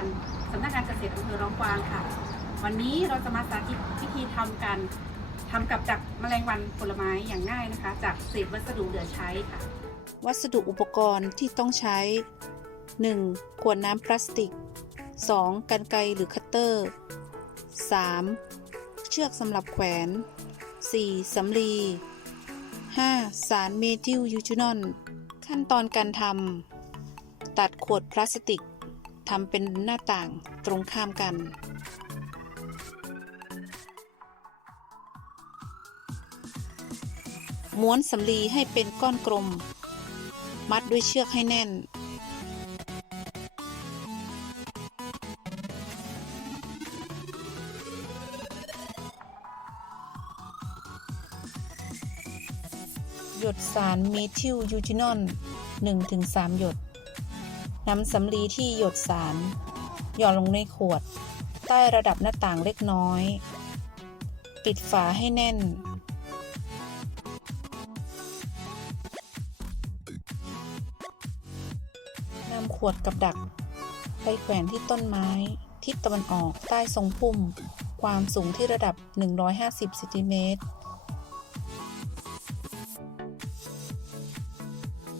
การสำนักงานเกษตรอำเภอร้องกวางค่ะ วันนี้เราจะมาสาธิตวิธีทำกันทำกับจักแมลงวันผลไม้อย่างง่ายนะคะ จากเศษวัสดุเหลือใช้ค่ะ วัสดุอุปกรณ์ที่ต้องใช้ 1. ขวดน้ำพลาสติก 2. กันไกรหรือคัตเตอร์ 3. เชือกสำหรับแขวน 4. สำลี 5. สารเมทิลยูจูนอน ขั้นตอนการทำตัดขวดพลาสติก ทำเป็นหน้าต่างตรงข้ามกัน ม้วนสำลีให้เป็นก้อนกลม มัดด้วยเชือกให้แน่น หยดสารเมทิลยูจินอล1-3 หยด นำสำลีที่หยดสาร หย่อนลงในขวด ใต้ระดับหน้าต่างเล็กน้อย ปิดฝาให้แน่น นำขวดกับดัก ไปแขวนที่ต้นไม้ทิศตะวันออกใต้ทรงพุ่ม ความสูงที่ระดับ 150ซนติเมตร